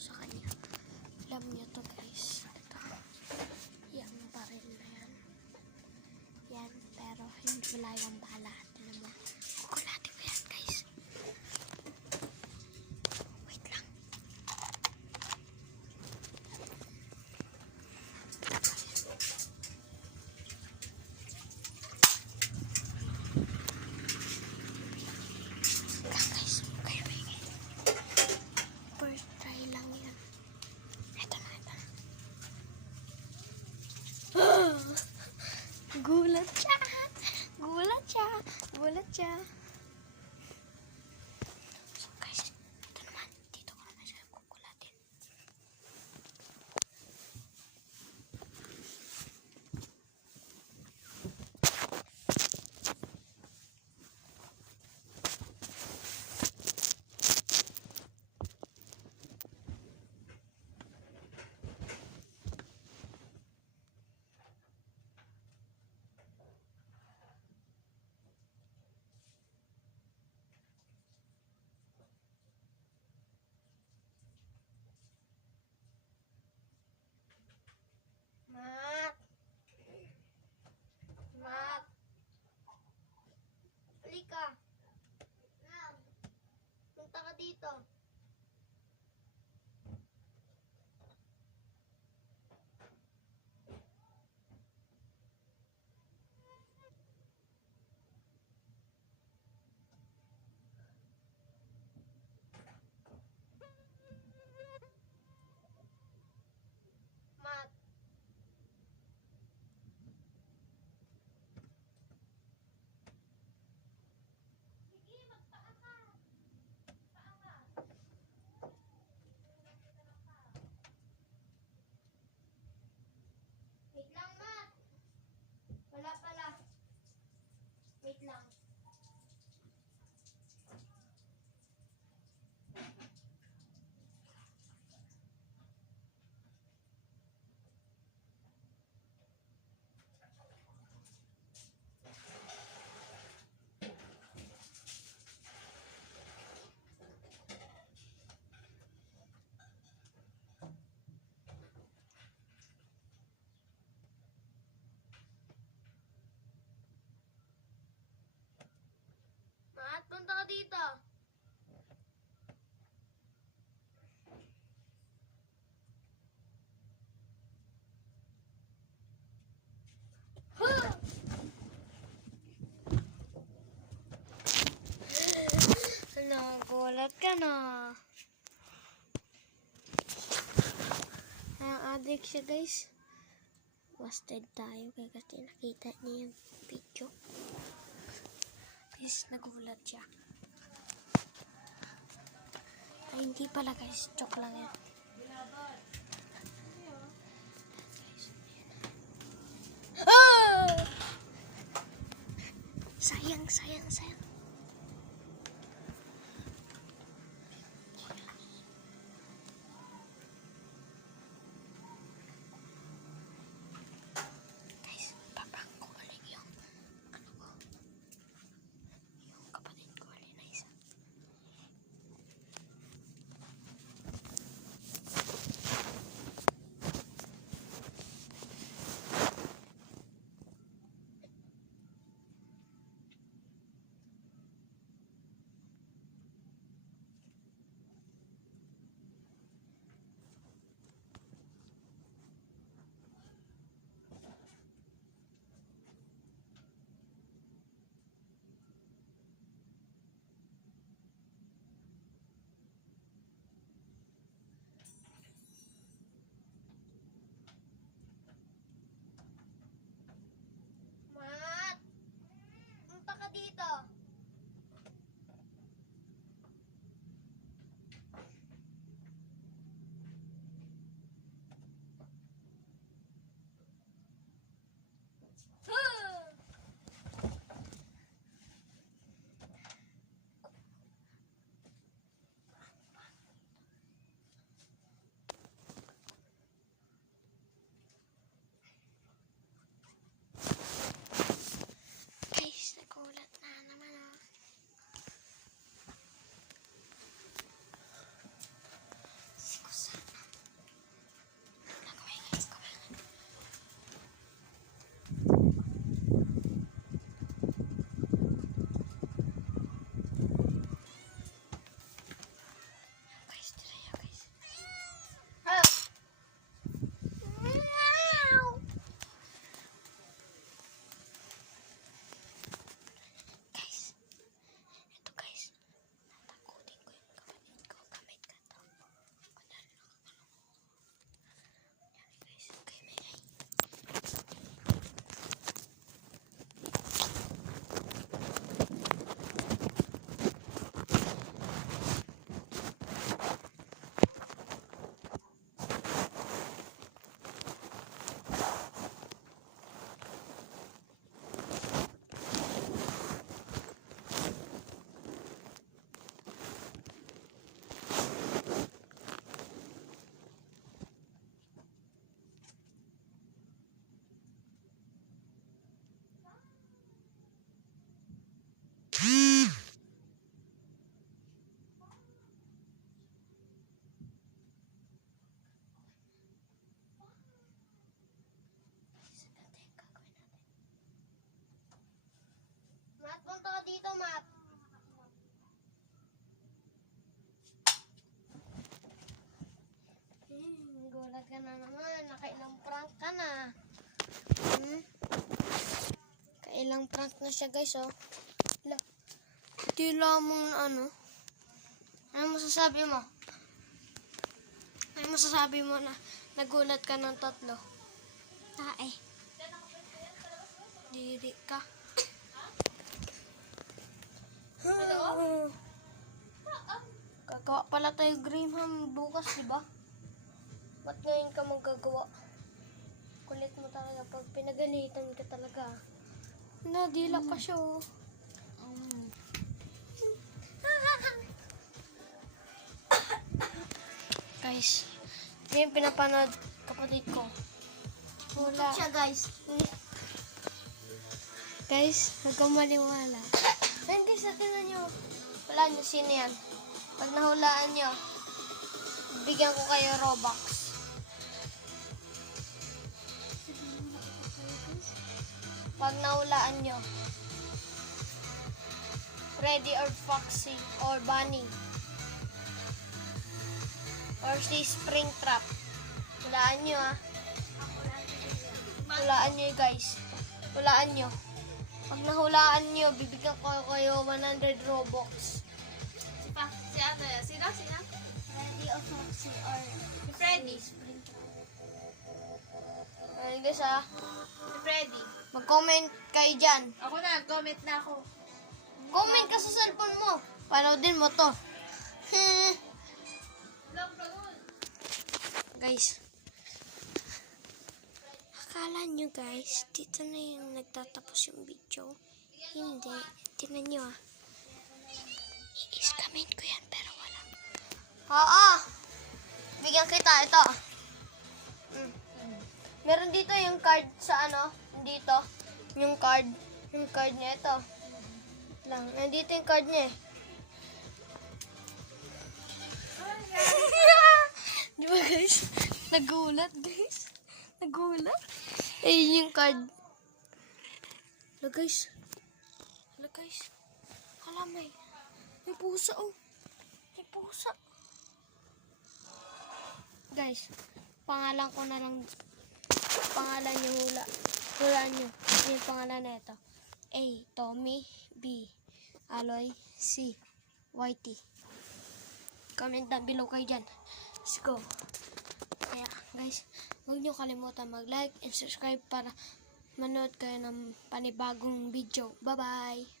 sa kanya. Alam niyo to guys. Ito. Yan baril na yan. Yan. Pero hindi wala yung bala. Tignan mo. Kukulati ko yan guys. Wait lang. First try lang yan. Ito na, ito na. Gulat siya! Gulat siya! Gulat siya! So guys, ito naman. Dito ko naman siya kukulatin. Mat! Mat! Halika! Punta ka dito. Mat! Wait lang, Mat! Wala pala. Wait lang. Mat, punta ka dito. Nagulat ka na. Na-addict siya guys. Busted tayo kaya kasi nakita niya yung video. Guys, nagulat siya. Ay, hindi pala guys. Joke lang yan. Ah! Sayang, sayang, sayang. Guys, papang ko ulit yung ano ko. Yung kapatid ko ulit na isa. Nagulat ka na naman. Nakailang prank ka na. Kailang prank na siya, guys, oh. Di lamang ano. Ano masasabi mo? Ano masasabi mo na nagulat ka ng 3? Diri ka. Gagawa pala tayo Graham bukas, di ba? Ba't ngayon ka magagawa? Kulit mo talaga pag pinagalitan ka talaga. Nadila pa siya, oh. Guys, may pinapanood kapatid ko. Wala. Siya, guys. Guys, huwag kang maliwala. Ayan, guys, tingnan nyo. Wala nyo, sino yan? Pag nahulaan nyo, bigyan ko kayo Robux. Pag nahulaan nyo, Freddy or Foxy or Bunny or si Springtrap. Hulaan nyo, ah. Hulaan nyo, guys. Hulaan nyo. Pag nahulaan nyo, bibigyan ko kayo 100 Robux. Si ano yan? Sino? Freddy or Foxy or Si Freddy. Springtrap. Ayan, guys, ah. Si Freddy. Mag-comment kayo dyan. Ako na, comment na ako. Comment ka sa cellphone mo. Panoodin mo to. Guys. Akala nyo, guys, dito na yung nagtatapos yung video. Hindi. Tingnan nyo, ah. I-scamin ko yan, pero wala. Oo. Bigyan kita. Ito. Meron dito yung card sa ano. Dito. Yung card. Yung card niya. Ito. Lang. Nandito yung card niya, eh. Di ba, guys? Nagulat, guys. Nagulat. Ayun yung card. Hala, guys. Hala, guys. Hala, may pusa, oh. May pusa. Guys, pangalan ko na lang. Pangalan niyo hula. Hula niyo. Yung pangalan na ito. A. Tommy. B. Aloy. C. Whitey. Comment down below kayo dyan. Let's go. Kaya, guys, huwag niyo kalimutan mag-like and subscribe para manood kayo ng panibagong video. Bye-bye!